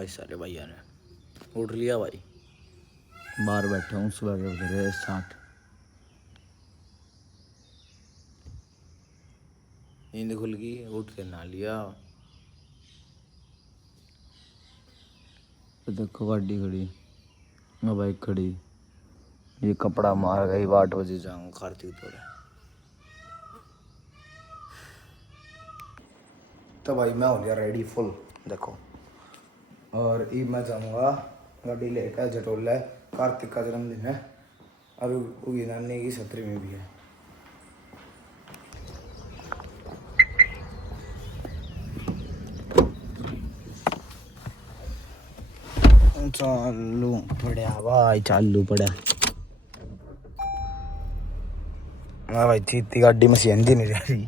भाई सारे भैया ने उठ लिया भाई, बाहर बैठे हूँ सुबह के उठ रहे 7। नींद खुल गई, उठ के नहा लिया। तो देखो गाड़ी खड़ी, बाइक खड़ी, ये कपड़ा मार गई। 8 बजे जाऊँगा कार्तिक तोड़े। तो भाई मैं हो गया रेडी फुल देखो, और ये मैं जाऊँगा गाड़ी लेकर जटोला। कार्तिक का जन्मदिन है, अभी उगी नानी की 17वीं भी है। चालू पड़ा भाई, चालू पड़ा भाई। थी गाड़ी में सीएनजी नहीं रही,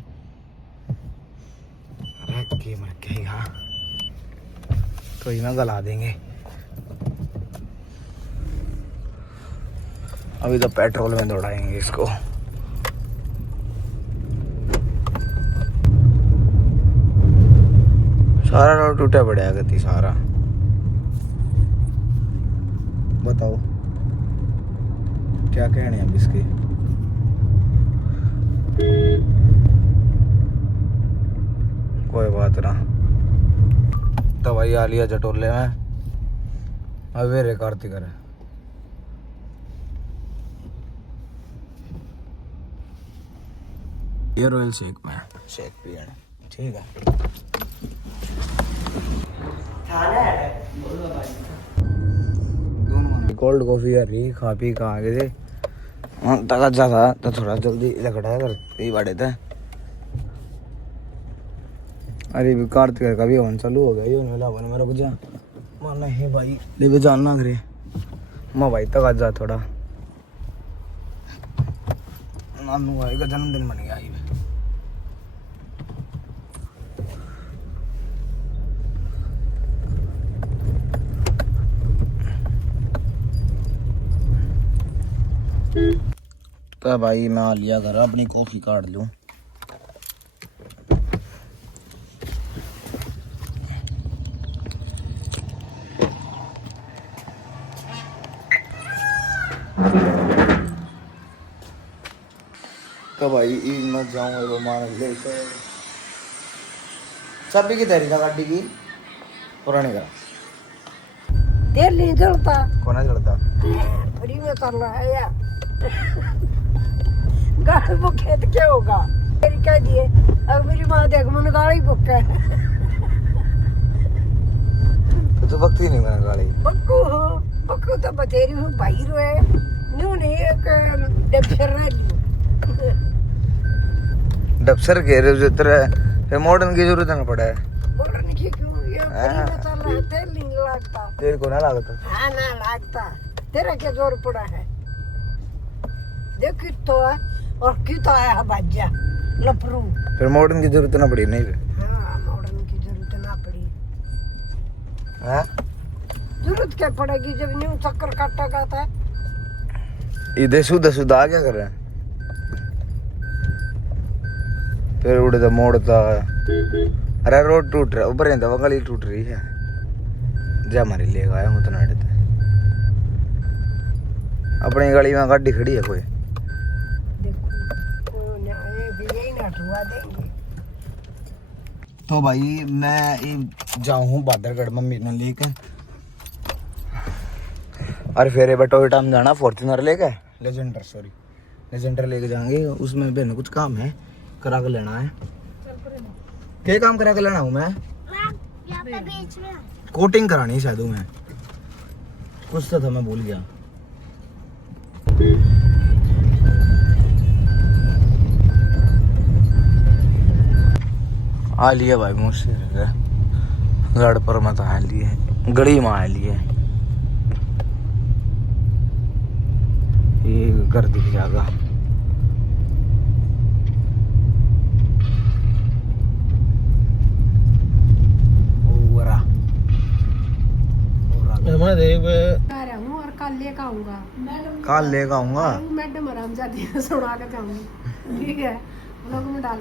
मर गई। तो ही ना गला देंगे। अभी तो पेट्रोल में दौड़ाएंगे इसको। सारा रोड टूटा पड़ा है गति सारा। बताओ क्या कहने अब इसके। कोई बात ना। तो भाई आ लिया जटोले में, अब वे कार्तिक है। ये रॉयल शेक में शेक पिए, ठीक है। कोल्ड कॉफी यार ही खा पी का आगे थे तक ज्यादा तो थोड़ा जल्दी लगड़ा कर बड़े थे। अरे भी कार्तिक का भी हवन चालू हो गया, ये मेला हवन में रुक जा माना है भाई, ले जानना करे मैं भाई तक आज जा थोड़ा। नानू भाई का जन्मदिन बन गया। तो भाई मैं आ लिया घर, अपनी कॉफी काट लूं। तो भाई मैं जाऊंगा मान ले चाबी की तैयारी था गाड़ी की पुराने का तेल नहीं जलता, कौन है जलता फ्री में करना है यार। गाड़ी बुक है तो क्या होगा, मेरी कह दिए अब मेरी माँ देख मन गाड़ी बुक है। तो वक्त ही नहीं बना गाड़ी। बक्कू तो बतेरी हूँ भाई रो है न्यू नहीं एक डब्सर रह लियो। डब्सर के फिर मॉडर्न की जरूरत ना पड़ा है। मॉडर्न की क्यों, ये फ्री में चल रहा है, तेल नहीं लगता। तेल को ना लागता। हाँ ना लगता, तेरा क्या जोर पड़ा है। देख कितो है और कितो है बाजा लपरू। फिर मॉडर्न की जरूरत ना पड़ी नहीं। हाँ मॉडर्न की जरूरत ना पड़ी। हाँ जरूरत क्या पड़ेगी जब न्यू चक्कर काटा था। इधर सुधा क्या कर रहे हैं, फिर उड़ता मोड़ता। अरे रोड टूट रहा है ऊपर, गली टूट रही है। जा हमारे ले आया हूँ तो नड़ते अपनी गली में गाड़ी खड़ी है कोई। तो भाई मैं जाऊँ बादरगढ़ मम्मी ने लेके, और फिर बेटो टाइम जाना फॉर्च्यूनर लेके लेजेंडर लेके जाएंगे। उसमें बहन कुछ काम है करा के लेना है। क्या काम करा के लेना हूँ मैं, कोटिंग करानी शायद मैं, कुछ तो था मैं भूल गया। आ लिए भाई मुझसे गढ़ पर मत आ लिए, गड़ी में आ लिए। ये घर दिख जाएगा। और कल लेकर आऊंगा, कल लेकर आऊंगा। मैडम आराम जाती है सुना कर जाऊंगी, ठीक है ब्लॉग में डाल।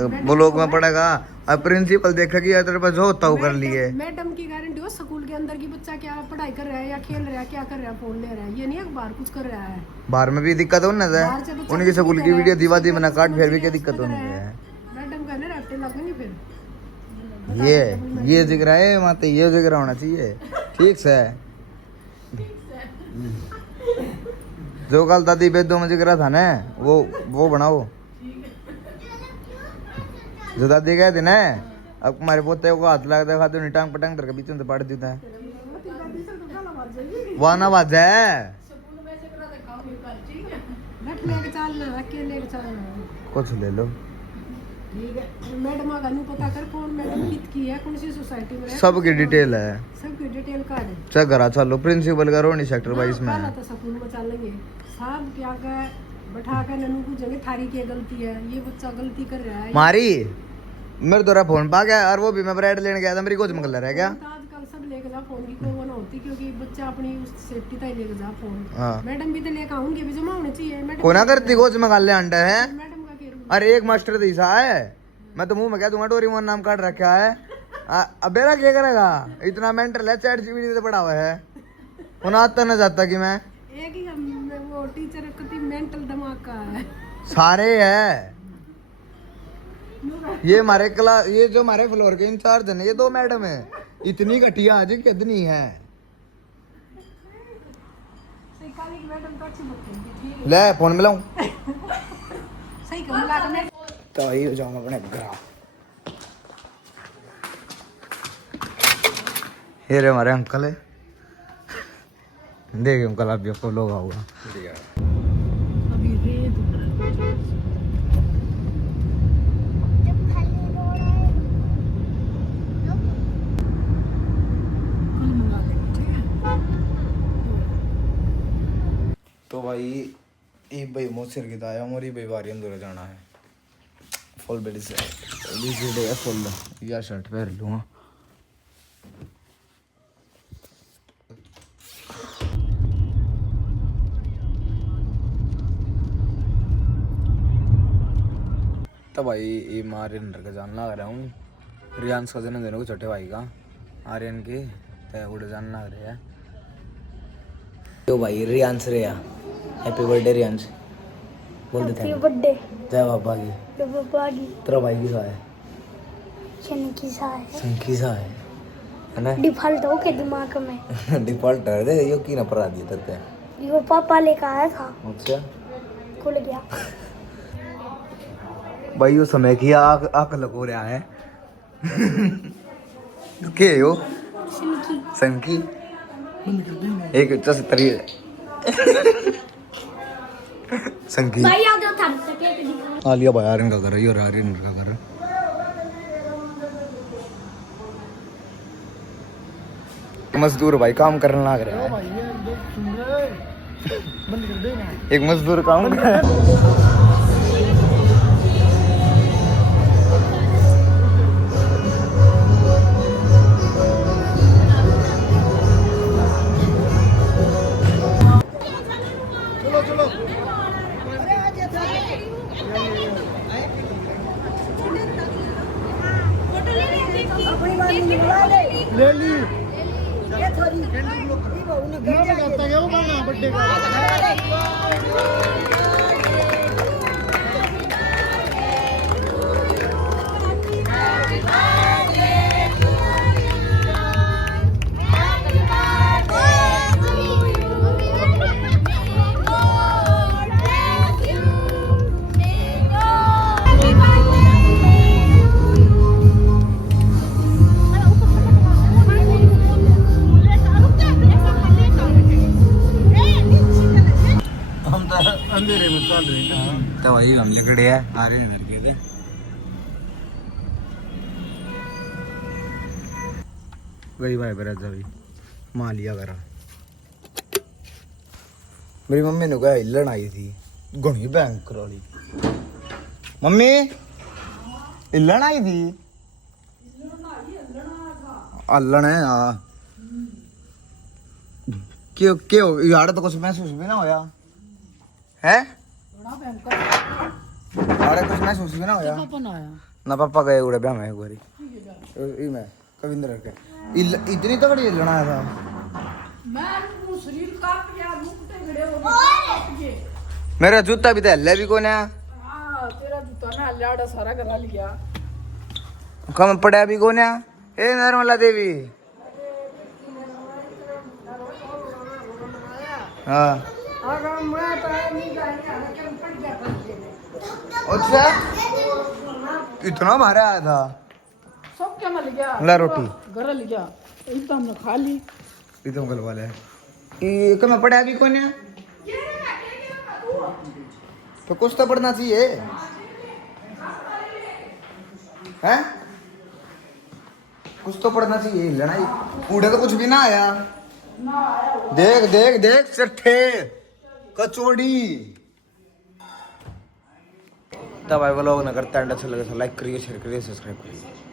ब्लॉक में पड़ेगा। अब प्रिंसिपल देखेगी तेरे पास जो होता वो कर लिए। मैडम की गारंटी हो स्कूल के अंदर की बच्चा क्या पढ़ाई कर रहा है या खेल रहा है, क्या कर रहा है, फोन ले रहा है, ये नहीं है बाहर कुछ कर रहा है। बाहर में भी दिक्कत हो ना बाहर से बच्चा उनकी कुछ स्कूल नहीं की कर वीडियो रहा है, दीवादी में ना काट फिर भी समझ क्या रहे दिक्कत हैं, होनी है। मैडम का ना रट्टे लगेंगे फिर। ये जिक्र है माते, ये जिक्र होना चाहिए ठीक से। जो कल दादी बेदो में जिक्र था ना वो बनाओ। जो दादी कहती ना अब तुम्हारे पोते को हाथ लगा देखा तो टांग पटांग करके बीच में पाड़ देता है। वह ना बात है कुछ ले लो। मैडम का नहीं पता कर कौन मैडम कित की है, कौन सी सोसाइटी में है, सबकी डिटेल है, सबकी डिटेल कार्ड है। चल करा चलो प्रिंसिपल का रोनी सेक्टर 22 में है। तो स्कूल में चलेंगे सब क्या कर बैठा कर ननू पूछेंगे थारी क्या गलती है, ये बच्चा गलती कर रहा है। मारी मेरे द्वारा फोन पा गया और वो भी मैं ब्रेड लेने गया था मेरी कोच मंगल रह गया। आजकल सब लेके जा फोन की कोई वो ना होती क्योंकि बच्चा अपनी उस सेफ्टी तक लेके जा फोन। हाँ। मैडम भी तो लेके आऊंगी भी जमा होने चाहिए। मैडम को ना करती कोच मंगा ले अंडा है। मैडम का क्या रूल? अरे एक मास्टर दिशा है मैं तो मुंह में कह दूंगा डोरेमोन नाम काट रखा है। अब मेरा क्या करेगा इतना मेंटल है चैट जीपीटी से पढ़ा हुआ है उन्हें आता ना जाता कि मैं एक ही वो टीचर कति मेंटल दिमाग का है। सारे है ये हमारे क्लास ये जो हमारे फ्लोर के इंचार्ज है ना ये 2 मैडम है इतनी घटिया आज कितनी है। मैडम तो अच्छी बच्ची ले फोन मिलाऊं सही कम लगा मैं तो वही हो जाऊंगा अपने घर। ये रे हमारे अंकल है देख अंकल आप को लोग आऊंगा अभी रेत तो भाई ये भाई मोसर की आया और ये भाई बारी अंदर जाना है फुल बेडी से डे है फुल या शर्ट पहन लूँगा। तो भाई ये मारे अंदर का जानना लग रहा हूँ रियांस का जन्मदिन को छोटे भाई का आर्यन के तो उड़े जानना लग रहा है। तो भाई रियांस रिया हैप्पी बर्थडे रियांस बोल देते हैं बर्थडे जय बाबा की बागी तेरा भाई की सा है की सा है संकी सा है ना डिफॉल्ट हो के दिमाग में डिफॉल्ट है दे यो की ना परा दिए तते यो पापा लेकर आया था अच्छा खुल गया भाई यो समय की आंख लगो रहा है के यो संकी एक चस तरी संकी भाई आ जाओ थाने से केक दिखा आलिया भाई आर्यन का कर रही है और आर्यन का कर मजदूर भाई काम करने लग रहा है एक मजदूर काम कर रहा है। ले ली ये थोड़ी ये बहु ने कर दिया करता है वो गाना बर्थडे अंधेरे में चल रहे हैं तो वही हम लिखड़े है आ रहे हैं लड़के थे वही भाई बराजा भाई मां लिया करा। मेरी मम्मी ने कहा हिलन आई थी घनी बैंक वाली मम्मी हिलन आई थी हलन है हाँ क्यों यार तो कुछ महसूस भी ना होया है अरे कुछ महसूस भी ना होया पापा ना आया ना पापा गए उड़े ब्याह में एक बारी ई मैं कविंद्र के इतनी तगड़ी हिलना आया था मैं वो शरीर कांप गया मुंह पे खड़े हो गए मेरा जूता भी तो हल्ले भी कोने हां तेरा जूता ना लाड़ा सारा करा लिया कम पड़ा भी कोने ए नरमला देवी हाँ अगर मैं तो नहीं जाएगा लेकिन पड़ गया पंखे में अच्छा इतना मारा आया था सब क्या मिल गया ला रोटी घर ले गया एकदम हमने खा ली इतना गल वाले ये कम पड़ा भी कोने तो कुछ तो पढ़ना चाहिए हैं कुछ तो पढ़ना चाहिए लड़ाई कूड़े का कुछ भी ना आया देख देख देख चट्ठे कचौड़ी तब भाई व्लॉग ना करता है अच्छा लगे तो लाइक करिए शेयर करिए सब्सक्राइब करिए